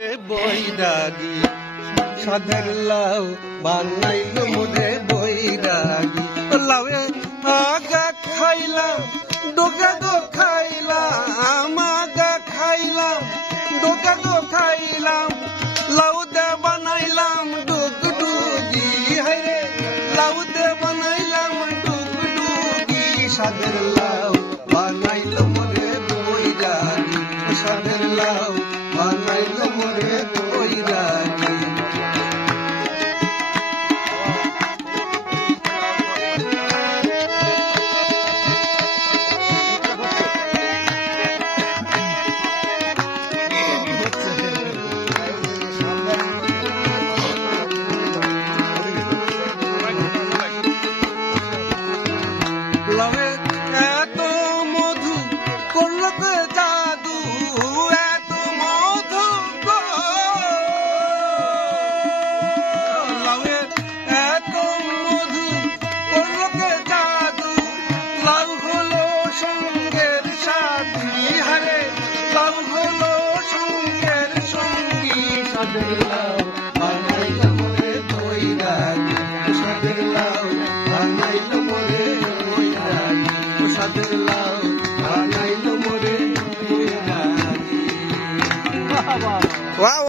বৈরাগী সাধের লাউ বানাইল মোরে বৈরাগী লাউয়ে আগা খাইলাম ডোকা গো খাইলাম আগা খাইলাম ডোকা গো খাইলাম লাউ দে বানাইলাম ডুগডুগি হায়রে লাউ দে বানাইলাম ডুগডুগি সাধের লাউ বানাইল মোরে বৈরাগী সাধের লাউ বানাইল মোরে বৈরাগী লাউয়ে এত মধু করলো কে জাদু এত মধু গো লাউয়ে এত মধু করলো কে জাদু লাউ হলো সঙ্গের সাথী হারে লাউ হলো সঙ্গের সঙ্গী সাধের লাউ বানাইল মোরে বৈরাগী সাধের লাউ বানাইল মোরে বৈরাগী সাধের লাউ বানাইল মোরে বৈরাগী।